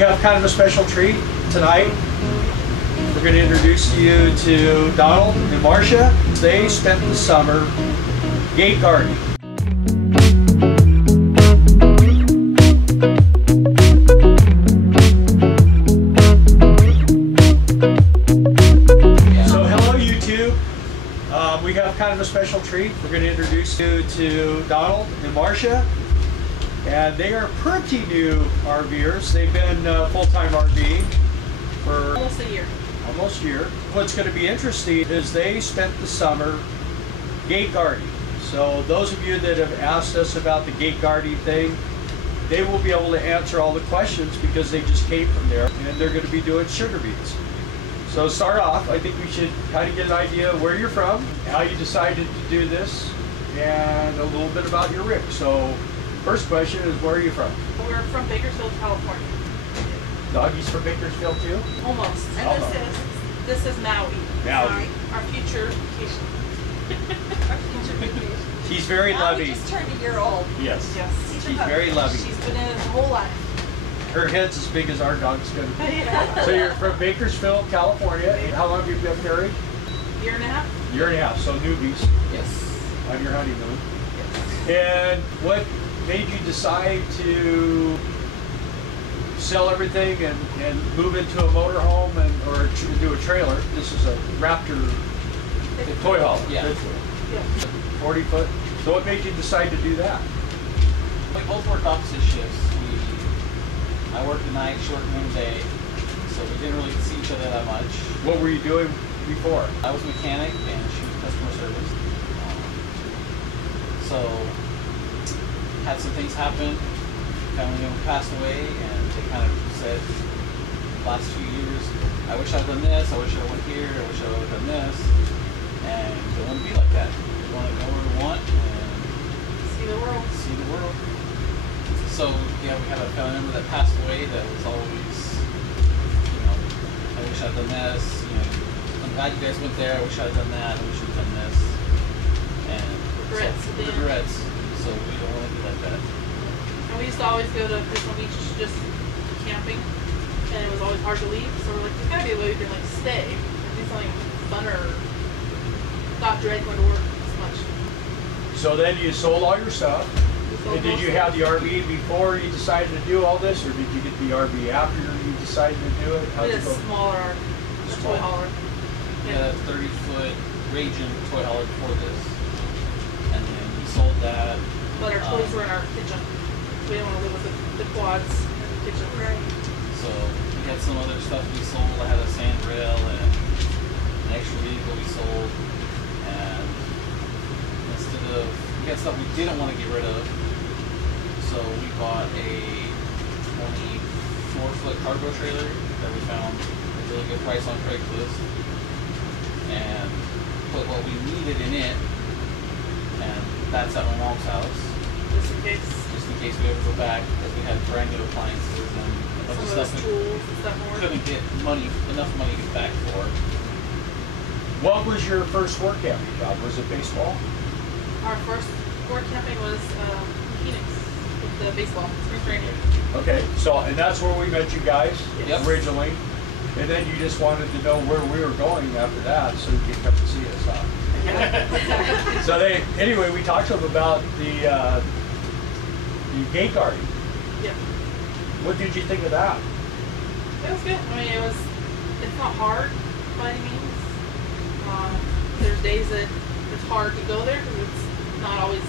We have kind of a special treat tonight. We're going to introduce you to Donald and Marcia. They spent the summer gate guarding. So hello YouTube. We have kind of a special treat. We're going to introduce you to Donald and Marcia. And they are pretty new RVers. They've been full-time RVing for almost a year. Almost a year. What's going to be interesting is they spent the summer gate guarding. So those of you that have asked us about the gate guarding thing, they will be able to answer all the questions because they just came from there, and they're going to be doing sugar beets. So to start off, I think we should kind of get an idea of where you're from, how you decided to do this, and a little bit about your rig. So first question is, where are you from? We're from Bakersfield, California. Doggy's from Bakersfield too? Almost. And Almost. This is Maui. Maui. Our future vacation. Our future vacation. She's very loving. Just turned a year old. Yes. Yes. She's very loving. She's been in it her whole life. Her head's as big as our dog's gonna be. Yeah. So you're from Bakersfield, California. And how long have you been married? Year and a half. Year and a half. So newbies Yes. on your honeymoon. Yes. And what made you decide to sell everything and move into a motorhome or do a trailer? This is a Raptor toy hauler. Yeah. Yeah. 40 foot. So what made you decide to do that? We both worked opposite shifts. I worked the night, she worked the day, so we didn't really see each other that much. What were you doing before? I was a mechanic and she was customer service. So had some things happen. Family member passed away, and they kind of said, last few years, I wish I'd done this, I wish I went here, I wish I would have done this, and we don't want to be like that. We want to go where we want and See the world. see the world. So yeah, we had a family member that passed away that was always, I wish I'd done this, I'm glad you guys went there, I wish I'd done that, I wish I'd done this. And Regrets. so, regrets. So we don't want to be like that. And we used to always go to Crystal Beach just camping, and it was always hard to leave. So we're like, there's gotta be a way we can like stay and do something funner, or not dread going to work as much. So then you sold all your stuff. And did you have the RV before you decided to do all this, or did you get the RV after you decided to do it? We had a smaller RV, a toy hauler. We had a 30-foot Raging toy hauler before this, and then we sold that. But our toys were in our kitchen. We didn't want to live with the quads in the kitchen. Right. So we had some other stuff we sold. I had a sand rail and an extra vehicle we sold, and instead of, we had stuff we didn't want to get rid of. So we bought a 24-foot cargo trailer that we found at a really good price on Craigslist, and put what we needed in it, and that's at my mom's house. Just in case We ever go back, because we had brand new appliances and a bunch of some of stuff those we tools and stuff more. couldn't get enough money to get back for. What was your first work camping job? Was it baseball? Our first work camping was Phoenix with the baseball, spring training. Okay, so, and that's where we met you guys Yep. originally. And then you just wanted to know where we were going after that, so you could come and see us, huh? Yeah. So anyway, we talked to them about the gate guarding. Yeah. What did you think of that? It was good. I mean, it's not hard by any means. There's days that it's hard to go there because it's not always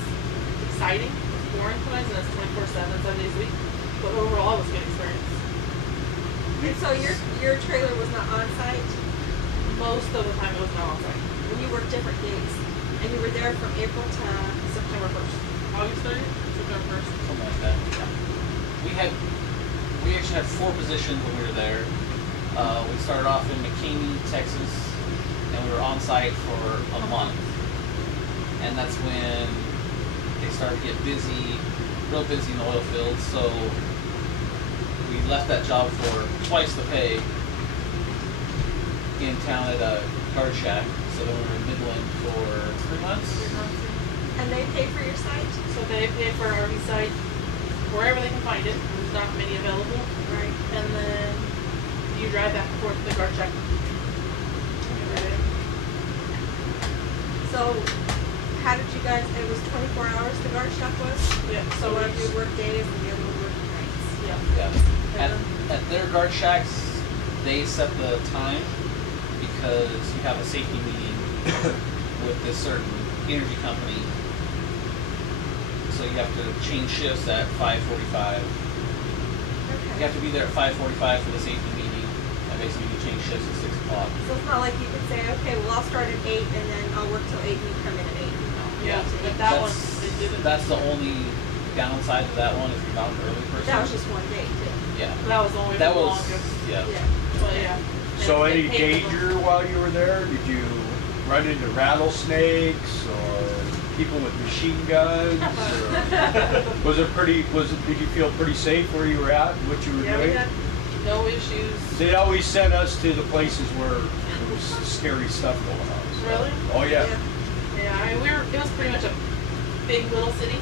exciting. It's boring sometimes, and it's 24/7, 7 days a week. But overall, it was a good experience. And so your trailer was not on site? Most of the time, it was not on site. And you worked different days. And you were there from April to September 1st. August 30th? September 1st. Something like that. We actually had 4 positions when we were there. We started off in McKinney, Texas, and we were on site for a month. And that's when they started to get busy, real busy in the oil field. So we left that job for twice the pay in town at a guard shack. So then we were in Midland for 3 months. 3 months. And they pay for your site? So they pay for our RV site wherever they can find it. There's not many available. Right. And then drive back and forth to the guard shack every day. So, how did you guys? It was 24 hours. The guard shack was. Yeah. So one of you work days and the other one work nights. Yeah. Yeah. At their guard shacks, they set the time because you have a safety meeting with this certain energy company. So you have to change shifts at 5:45. Okay. You have to be there at 5:45 for the safety meeting, and basically you change shifts at 6 o'clock. So it's not like you could say, okay, well I'll start at 8 and then I'll work till 8 and you come in at 8. No. Yeah. But that one, they didn't. That's the only downside to that one if you're not an early person. That was just one day too. Yeah. That was only That the was longest. yeah. Yeah. But yeah. So And any they paid for them. danger while you were there? Did you run into rattlesnakes or people with machine guns? Or was it pretty? Did you feel pretty safe where you were at? And what you were Yeah, doing? we had no issues. They always sent us to the places where there was scary stuff going on. So. Really? Oh yeah. Yeah, I mean, it was pretty much a big little city.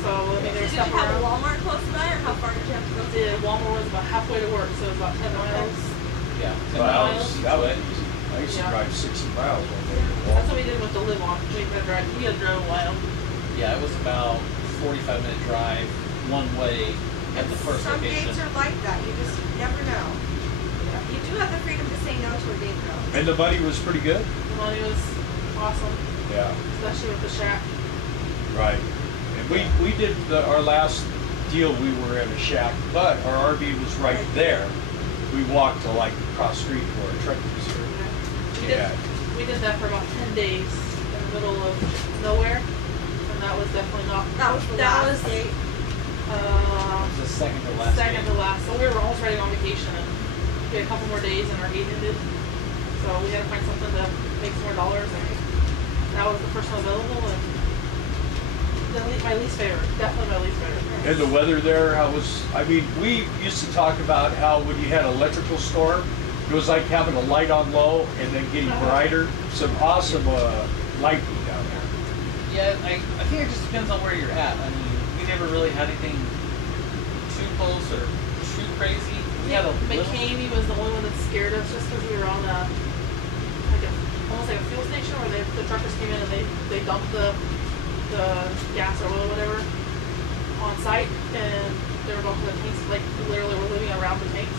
So, I mean, there was Did you stuff have a around. Walmart close by, or how far did you have to go? The Walmart was about halfway to work, so it was about 10 miles. Yeah. 10 Well, miles that each was way. easy. I used to Yeah. drive 60 miles one day. That's what we did with to live on. We had to drive. We had to drive a while. Yeah, it was about 45-minute drive one way at the first Some location. dates are like that. You just never know. You do have the freedom to say no to a date though. And the money was pretty good. The money was awesome, Yeah. especially with the shack. Right. And we did our last deal. We were in a shack, but our RV was right there. We walked to like across the street where our truck was here. Yeah. We did that for about 10 days in the middle of nowhere, and that was definitely not. That was the that last was date. It was the second to last second day. to last. So we were almost ready on vacation, and we had a couple more days, and our gate ended. So we had to find something to make some more dollars, and that was the first one available, and my least favorite. Definitely my least favorite. And the weather there, how was? I mean, we used to talk about how when you had an electrical storm, it was like having a light on low and then getting brighter. Some awesome lightning down there. Yeah, I think it just depends on where you're at. I mean, we never really had anything too close or too crazy. We had a little. McCamey was the only one that scared us just because we were on almost like a fuel station where the truckers came in and they dumped the gas or oil or whatever on site, and they were going to the tanks, like literally we're living around the tanks,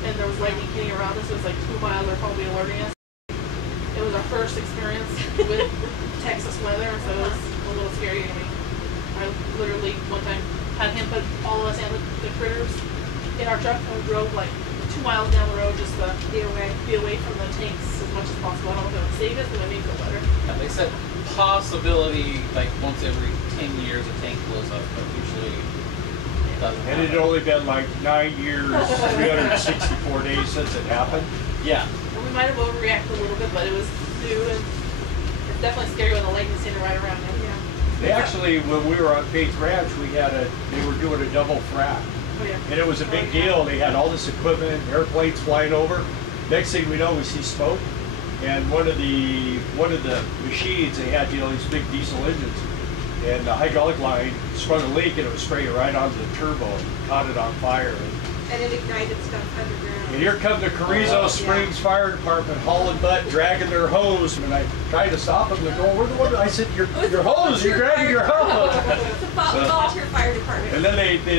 and there was lightning hitting around us. It was like 2 miles. They're probably alerting us. It was our first experience with Texas weather, so it was a little scary to me. I literally one time had him put all of us and the critters in our truck, and we drove like 2 miles down the road just to be away from the tanks as much as possible. I don't know if it would save us, but it made it feel better. Yeah, they said possibility like once every 10 years a tank blows up, but usually it doesn't. And it had only been like 9 years, 364 days since it happened. Yeah. And we might have overreacted a little bit, but it was new, and it's definitely scary when the lightning's standing right around you. Yeah. They actually, when we were on Faith Ranch, they were doing a double frac. Oh yeah. And it was a big deal. They had all this equipment, airplanes flying over. Next thing we know, we see smoke. And one of the machines, they had these big diesel engines, and the hydraulic line sprung a leak, and it was spraying right onto the turbo and caught it on fire. And it ignited stuff underground. And here come the Carrizo Springs Fire Department hauling butt, dragging their hose. And I tried to stop them. They're going, "What?" I said, "Your hose! You're dragging your hose!" It's a volunteer fire department. And then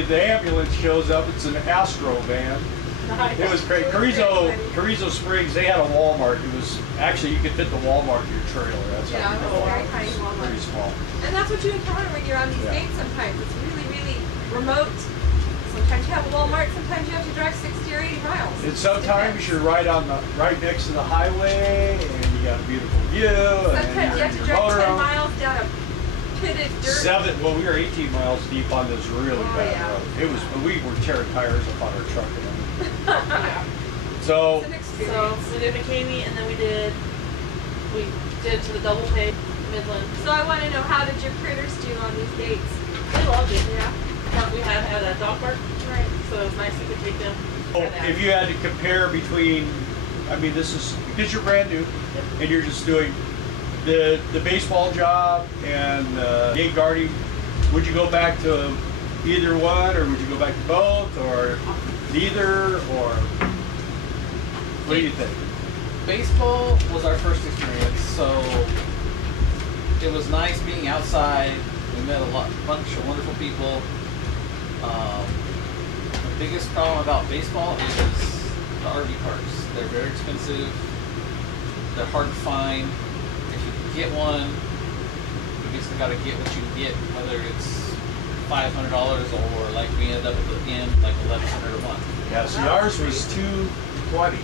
the ambulance shows up. It's an Astro van. Nice. It was great. Carrizo Springs, they had a Walmart. It was actually, you could fit the Walmart in your trailer. That's Yeah, how it big was it very was. tiny Walmart. Pretty small. And that's what you encounter when you're on these Yeah. dates sometimes. It's really, really remote. Sometimes you have a Walmart, sometimes you have to drive 60 or 80 miles. And sometimes Depends. you're right next to the highway, and you got a beautiful view. Sometimes and you have to your drive 10 motorhome. miles down a pitted dirt. Well, we were 18 miles deep on this really bad yeah. road. We were tearing tires up on our truck. And everything. Yeah. So, It's an So experience. we did McCamey, and then we did to the double pay Midland. So I want to know, how did your critters do on these dates? They loved it. Yeah. We had a dog park, Right. so it was nice we could take them. if you had to compare between, I mean, this is because you're brand new, and you're just doing the baseball job and gate guarding, would you go back to either one, or would you go back to both, or neither, or? What do you think? Baseball was our first experience, so it was nice being outside. We met a bunch of wonderful people. The biggest problem about baseball is the RV parks. They're very expensive. They're hard to find. If you can get one, you basically got to get what you can get, whether it's $500 or like we ended up at the end like $1,100 a month. Yeah, see, ours was $220.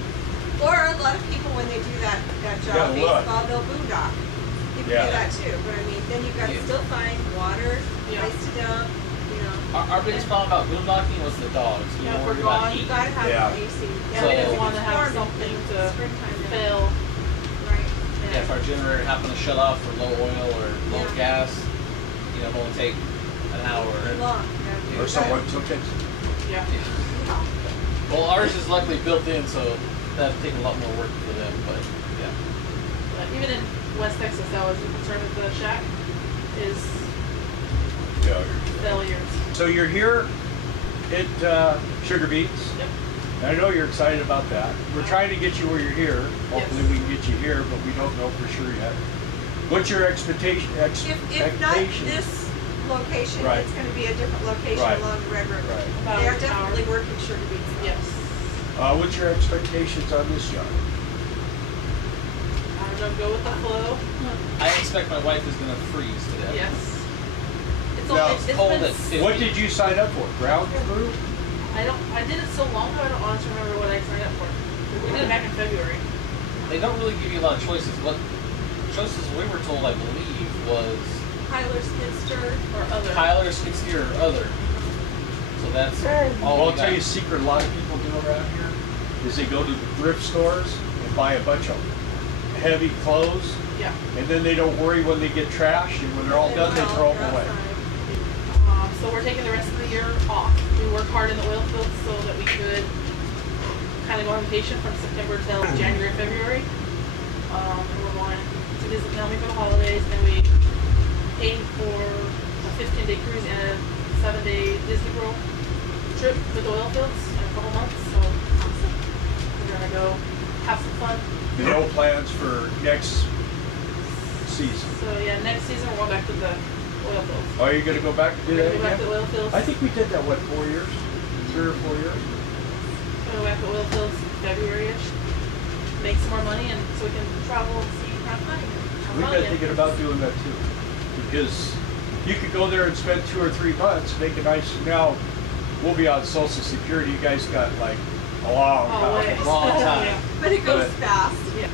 Or a lot of people, when they do that job baseball, they'll boondock. People do that too. But I mean, then you've got to still find water, place to dump. You know. Our biggest problem about boondocking was the dogs. We were worried about heat. You gotta have an AC. Yeah, we didn't want to have something to fail. Right. Yeah, if our generator happened to shut off for low oil or low gas, you know, it'll only take an hour. Long. Or someone took it. Yeah. Well, ours is luckily built in, so that'd take a lot more work for them, but yeah. But even in West Texas, that was the concern with the shack is failures. So you're here at Sugar Beets. Yep. And I know you're excited about that. We're trying to get you where you're here. Hopefully we can get you here, but we don't know for sure yet. What's your expectation? If not this location, it's going to be a different location along the Red River. About They are an definitely hour. working Sugar Beets. Yes. What's your expectations on this job? I don't know, go with the flow. I expect my wife is going to freeze to death. Yes. Now, It's cold been, at 50. What did you sign up for? Ground crew? I did it so long ago, I don't honestly remember what I signed up for. We did it back in February. They don't really give you a lot of choices. What choices we were told, I believe, was Kyler Skidster Or other. Kyler, Skidster, or other. So that's all I'll we tell got. you a secret a lot of people do around here is they go to the thrift stores and buy a bunch of heavy clothes, Yeah. and then they don't worry when they get trashed, and when they're all done, they throw them away. So we're taking the rest of the year off. We worked hard in the oil fields so that we could kind of go on vacation from September till January, February. And we're going to visit family for the holidays, and we aim for a 15-day cruise and a 7-day Disney World trip with the oil fields in a couple months. So we're gonna go have some fun. No plans for next season. So yeah, next season we're going back to the oil fields. Are you going to go back and do We're that gonna go back to again? the oil fields. I think we did that, what, 4 years? 3 or 4 years? We're gonna go back to oil fields February-ish. Make some more money, and so we can travel and see, have fun. We've been thinking about doing that too. Because you could go there and spend 2 or 3 months, make a nice, now we'll be on Social Security. You guys got like a long time. Long time. Yeah. But it goes fast. Yeah.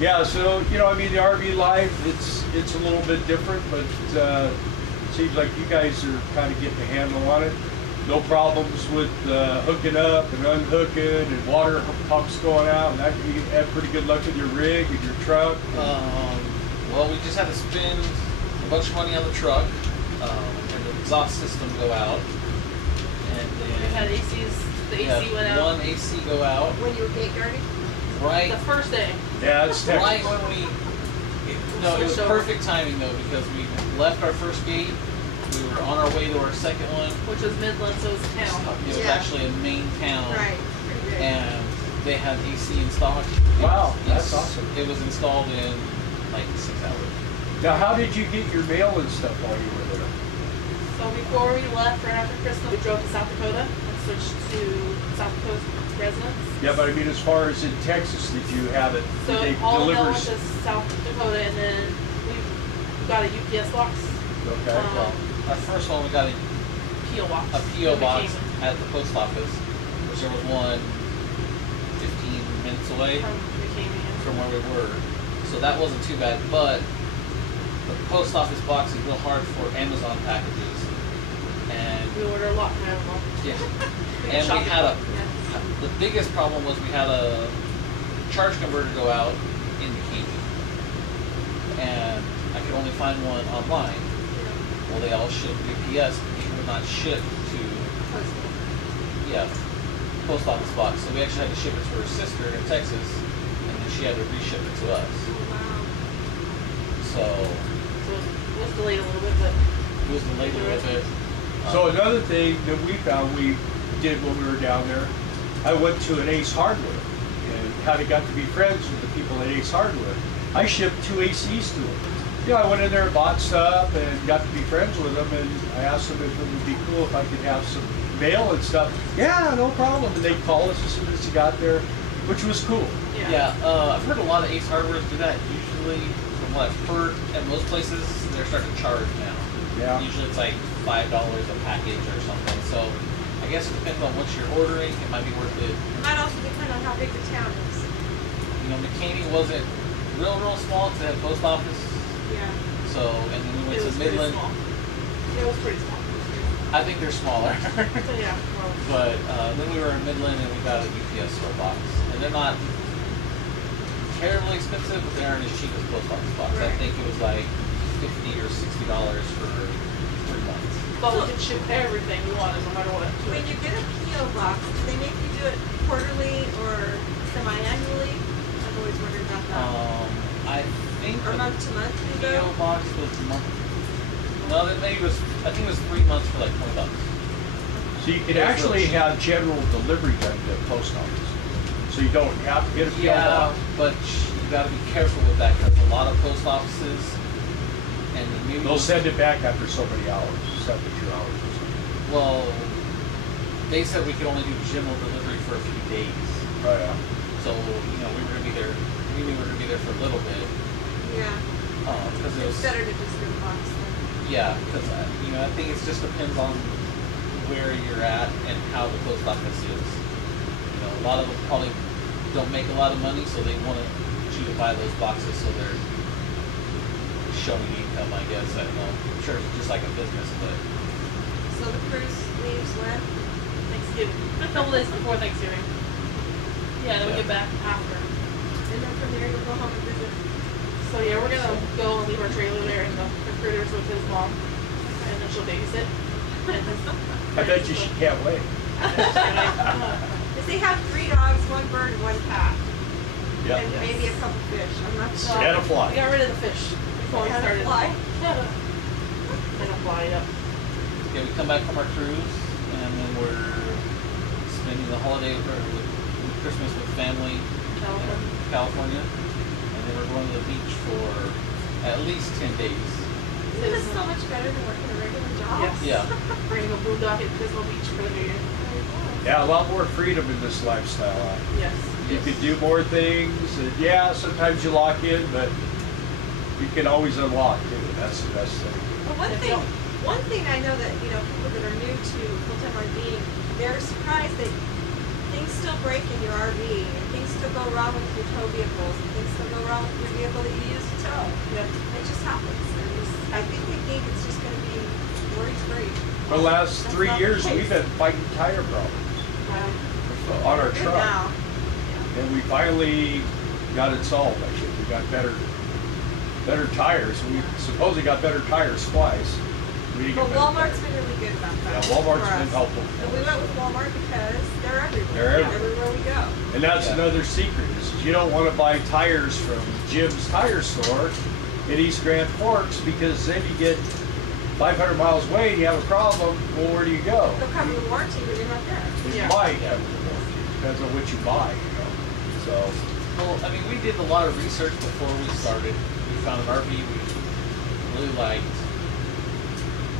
Yeah, so, you know, I mean, the RV life, it's a little bit different, but it seems like you guys are kind of getting a handle on it. No problems with hooking up and unhooking and water pumps going out, and that you had pretty good luck with your rig and your truck. Well, we just had to spend a bunch of money on the truck, and the exhaust system go out, and We had then ACs, the we AC had went out one AC go out When you were gate guarding? right the first day. Yeah, it's right technical. when we. No, it was Switched over. perfect timing though, because we left our first gate, we were on our way to our second one. Which was Midland, so it was a town. It was Yeah. actually a main town, Right. Pretty good. and they had AC in stock. Wow, It that's was- awesome. It was installed in like 6 hours. Now, how did you get your mail and stuff while you were there? So before we left, right after Christmas, we drove to South Dakota and switched to South Dakota residents. Yeah, but I mean, as far as in Texas, did you have it? So Did they all the mail deliver? went to South Dakota, and then we got a UPS box, Okay. Our first one, we got a PO box. P.O. when we box came at the post office, which there was one 15 minutes away From we came in. from where we were. So that wasn't too bad, but the post office box is real hard for Amazon packages. And We ordered a lot from Amazon. yeah, We and we shopped had a, yeah. the biggest problem was we had a charge converter go out in Bikini. And I could only find one online. Well, they all ship UPS, but they would not ship to post office box. So we actually had to ship it to her sister in Texas, and then she had to reship it to us. So So it was delayed a little bit, but it was delayed a little bit. So another thing that we found we did when we were down there, I went to an Ace Hardware, and kind of got to be friends with the people at Ace Hardwood. I shipped 2 ACs to them. You know, I went in there and bought stuff and got to be friends with them, and I asked them if it would be cool if I could have some mail and stuff. Yeah, no problem. And they'd call us as soon as you got there, which was cool. Yeah, I've heard a lot of Ace Hardwares do that. Usually, from what I've heard, at most places, they're starting to charge now. Yeah. Usually it's like $5 a package or something. So I guess it depends on what you're ordering. It might be worth it. It might also depend on how big the town is. You know, McKinney wasn't real small because it had post office. Yeah. So, and then we went It to was pretty Midland. small. It was pretty small. I think they're smaller. Yeah. Well, But then we were in Midland and we got a UPS store box. And they're not terribly expensive, but they aren't as cheap as post office box. Right. I think it was like $50 or $60 for 3 months. but we could ship everything we wanted, no matter what. When you get a PO box, do they make you do it quarterly or semi-annually? I've always wondered about that. I think Or the month to month, you PO go? box was month. No, that maybe was. I think it was 3 months for like $20. So you can actually have general delivery done to the post office. So you don't have to get a PO Yeah, box. but you got to be careful with that because a lot of post offices and maybe They'll send it back after so many hours, 72 hours or something. Well, they said we could only do general delivery for a few days. Oh yeah. So you know we were gonna be there. We knew we were gonna be there for a little bit Yeah. because it was. It's better to just get a box then. Yeah, because you know I think it just depends on where you're at and how the post office is. You know, a lot of them probably don't make a lot of money, so they want you to buy those boxes so they're showing income. I guess I don't know. I'm sure it's just like a business, but So the cruise leaves when? Thanksgiving. A couple days before Thanksgiving. Yeah, then we Yeah. get back after. And then from there you'll go home and visit. So yeah, we're gonna go and leave our trailer there in the critters with his mom, and then she'll babysit. And I bet you she can't wait. Because they have 3 dogs, 1 bird, and 1 cat. Yeah. And maybe a couple fish. I'm not sure. And a fly. We got rid of the fish before we And a started. fly? And a fly, yep. yeah, we come back from our cruise and then we're spending the holiday or with Christmas with family in California, and then we're going to the beach for at least 10 days. Isn't this so much better than working a regular job? Yes. Yeah. Bringing a boondock at Pismo Beach for the New Year. Yeah, a lot more freedom in this lifestyle. Yes. You can do more things. And yeah, sometimes you lock in, but you can always unlock too. That's the best thing. Well, one thing I know that, you know, people that are new to full-time RVing, they're surprised that things still break in your RV, and things still go wrong with your tow vehicles, and things still go wrong with your vehicle that you use to tow. Yep. It just happens. I think they think it's just going to be worry-free. For the last That's 3 not the years, case. we've been fighting tire problems on our Good truck. now. And we finally got it solved, actually. We got better tires. We supposedly got better tires twice. We didn't But get better Walmart's tires. been really good about that. Yeah, Walmart's for been us. helpful. And we went with Walmart because they're everywhere. They're everywhere. Everywhere we go. And that's Yeah. another secret, is you don't want to buy tires from Jim's Tire Store in East Grand Forks, because then you get 500 miles away and you have a problem. Well, where do you go? They'll cover the warranty, but you're not there. You Yeah. might have a warranty. Depends on what you buy, you know. So, Well, I mean, we did a lot of research before we started. We found an RV we really liked,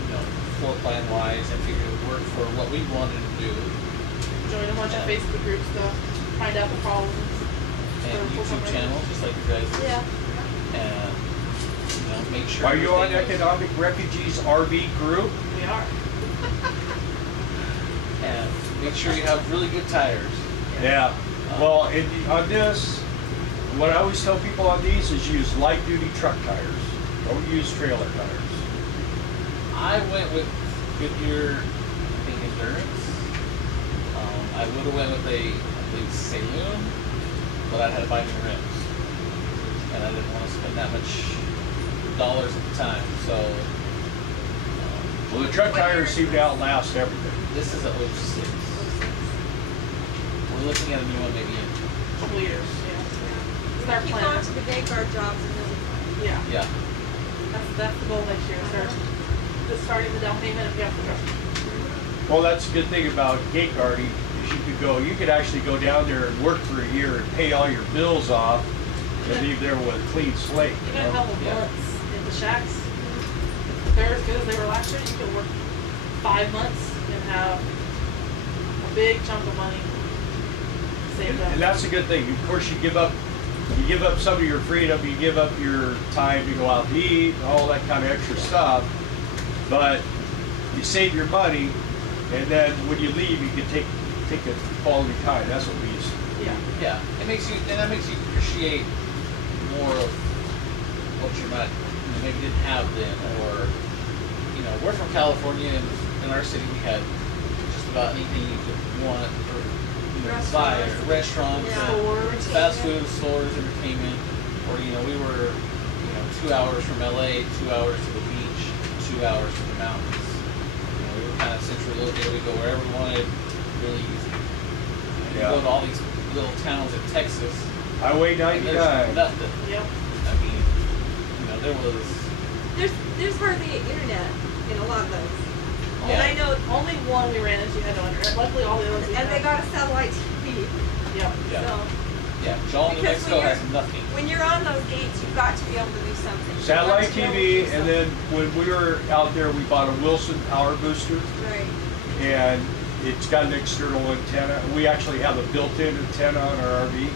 you know, floor plan wise, and figured it would work for what we wanted to do. Join a bunch of Facebook groups to find out the problems. And YouTube channel, just like you guys. Yeah. And you know, make sure. are you on everything was- Economic Refugees RV group? We are. And make sure you have really good tires. Yeah. Well, on this, what I always tell people on these is use light duty truck tires. Don't use trailer tires. I went with Goodyear, I think Endurance. I would have went with I believe Saloon, but I had to buy new rims, and I didn't want to spend that much dollars at the time. So Well, the truck tires seem to outlast everything. this is a 06. We're looking at a new one maybe in A couple years. Yeah. It's our Keep plan. going to the day guard jobs and you'll be fine. Yeah. yeah. That's the goal next year. Start just starting the down payment if you have to trust. Well, that's a good thing about gate guarding, is you could actually go down there and work for a year and pay all your bills off and leave there with a clean slate. You got a couple months in the shacks. If they're as good as they were last year, you can work 5 months and have a big chunk of money saved up. And that's a good thing. Of course, you give up some of your freedom, you give up your time to go out to eat, all that kind of extra stuff, but you save your money, and then when you leave, you can take a quality time. That's what we used to do. Yeah. That makes you appreciate more of what you might maybe didn't have then, or we're from California, and in our city we had just about anything you could want, or buy, restaurants, stores, fast food stores, entertainment, or we were 2 hours from LA, 2 hours to the beach, 2 hours to the mountains. We were kind of centrally located. We go wherever we wanted, really easy. You go to all these little towns in Texas. Highway 99. There's nothing. Yep. I mean, there was. There's hardly internet in a lot of those. And I know only one we ran into had no internet. Luckily, all the others. And they got a satellite TV. Yep. Yeah. So, Joel, New Mexico has nothing. when you're on those gates, you've got to be able to do something. Satellite TV, and then when we were out there, we bought a Wilson power booster, Right. and it's got an external antenna. We actually have a built-in antenna on our RV,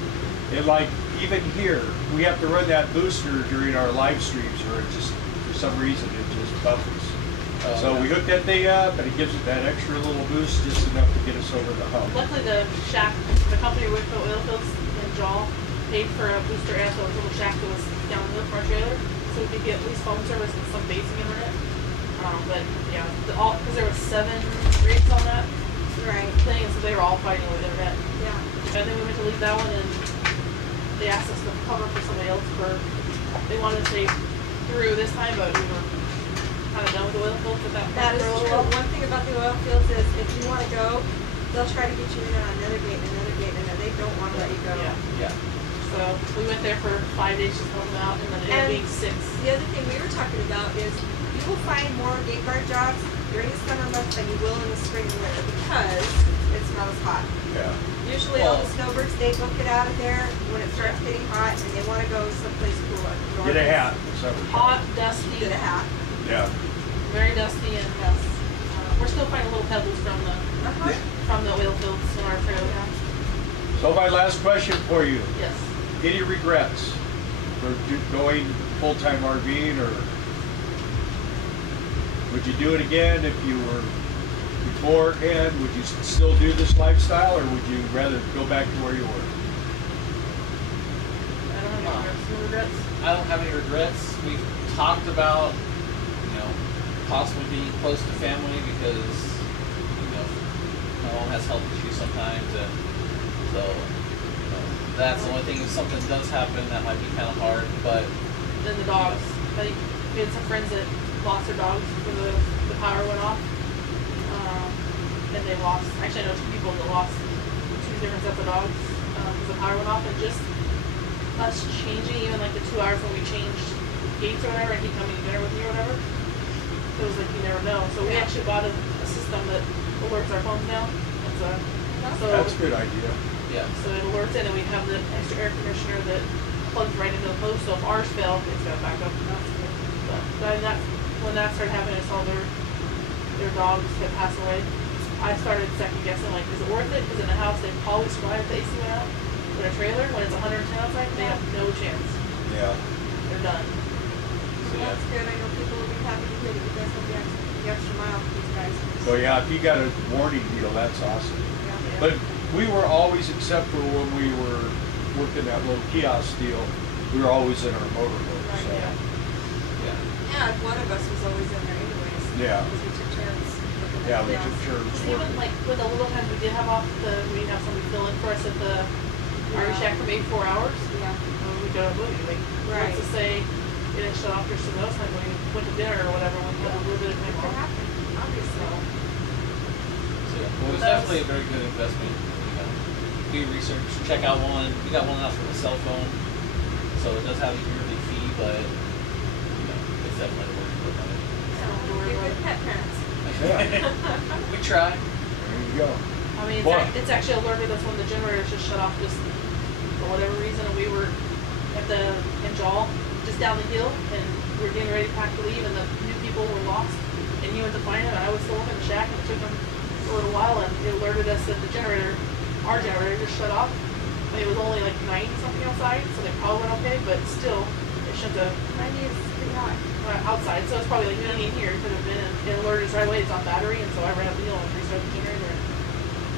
and like even here, we have to run that booster during our live streams, or it just for some reason it just buffers. So we hooked that thing up, and it gives it that extra little boost, just enough to get us over the hump. Luckily, the shack, the company with the oil fields in Jaw paid for a booster and a little shack that was down the hill from our trailer, so we could get at least phone service and some basic internet. But yeah, because there were 7 rigs on that thing, and so they were all fighting with internet. Yeah. And then we went to leave that one, and they asked us to cover for somebody else they wanted to stay through this time, but we were kind of done with the oil fields at that point. That is true. One thing about the oil fields is if you want to go, they'll try to get you in on another gate, and then they don't want to let you go. Yeah. So we went there for 5 days just helping out, and then it ended up being 6. The other thing we were talking about is you will find more gate guard jobs during the summer months than you will in the spring and winter because it's not as hot. Yeah. Usually all the snowbirds, they book it out of there when it starts getting hot, and they want to go someplace cooler. Get a hat. Hot, dusty. Get a hat. Yeah. Very dusty, and we're still finding little pebbles from the oil fields in our trailer now. So my last question for you. Yes. Any regrets for going full-time RVing, or would you do it again if you were beforehand? Would you still do this lifestyle, or would you rather go back to where you were? I don't have any regrets. I don't have any regrets. We've talked about, possibly being close to family because, my mom has health issues sometimes, and so, that's the only thing. If something does happen, that might be kind of hard, but. Then the dogs. I think we had some friends that lost their dogs when the power went off. And they lost, actually I know 2 people that lost 2 different sets of dogs because the power went off, and just us changing, even like the 2 hours when we changed gates or whatever, and he coming there with me or whatever, it was like you never know. So we actually bought a system that alerts our phones now. That's a good idea. Yeah, so it alerts it, and we have the extra air conditioner that plugs right into the post, so if ours fell, it's got backup. But when that started happening, I saw their dogs had passed away. I started second guessing, like, is it worth it? Because in the house, they probably survived if the AC went out. But a trailer, when it's 110 outside, they have no chance. Yeah. They're done. So that's good. I know people will be happy to hear that you guys have the extra mile for these guys. So yeah, if you got a warning deal, that's awesome. Yeah. But we were always, except for when we were working that little kiosk deal, we were always in our motorhome. Right, So. Yeah, one of us was always in there anyways. Yeah. Because we took turns. Yeah, we took turns. Even like with the little times we did have off, we'd have somebody fill in for us at the RV shack for maybe 4 hours. Yeah. And we'd go to a movie. Like, Right. let's just say it didn't shut off for some of those times when we went to dinner or whatever, we had a little bit of time What for happened? Obviously. Well, it was definitely a very good investment. Do research, check out one. We got one out from a cell phone, so it does have a yearly fee, but it's definitely worth it. You're good pet parents. Yeah. We try. There you go. I mean, What? it's actually alerted us when the generators just shut off just for whatever reason, and we were at the Injal just down the hill, and we were getting ready to pack to leave, and the new people were lost, and he went to find them, and I was still up in the shack, and it took them a little while, and it alerted us that the generator, our generator, just shut off. I mean, it was only like 90 something outside, so they probably went okay, but still, it shouldn't have 90 is pretty hot. outside, so it's probably like 90 in here. It could have been, and it alerted us right away. It's on battery, and so I ran up the hill and restarted the generator.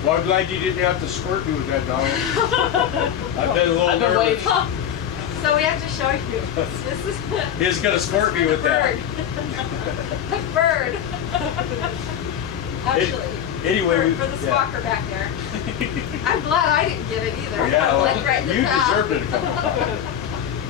Well, I'm glad you didn't have to squirt me with that, dog. I've been a little I've been nervous. waiting. So we have to show you. This is He's gonna squirt me with that. The bird. Actually. Anyway, for the squawker back there. I'm glad I didn't get it either. Yeah, well, Like right in the you mouth. deserved it a couple times.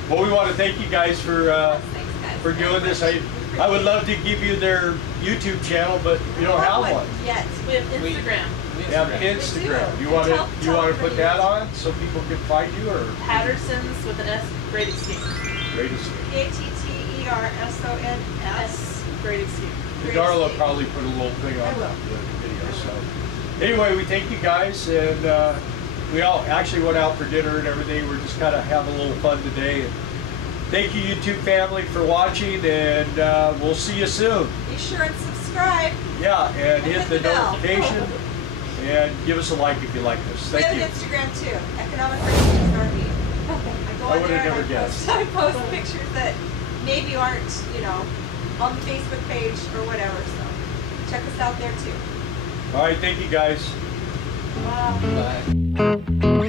Well, we want to thank you guys for Thanks, guys. for doing this. I would love to give you their YouTube channel, but you don't have one. Yet. We have Instagram. You have Instagram. We You do. want to Tell them put for that you. on so people can find you, or Patterson's with an S, Great Escape. Great Escape? Pattersons. Great Escape. Darla will probably put a little thing I on will. the video. So anyway, we thank you guys, and we all actually went out for dinner and everything. We're just kind of having a little fun today. And thank you, YouTube family, for watching, and we'll see you soon. Be sure and subscribe. Yeah, and hit the bell. notification, and give us a like if you like this. We Thank have you. an Instagram too. Economic Research RV. I go I on would've there and never I guessed. post, I post pictures that ってaren't, you know, on the Facebook page or whatever. So check us out there too. All right, thank you guys. Wow. Bye.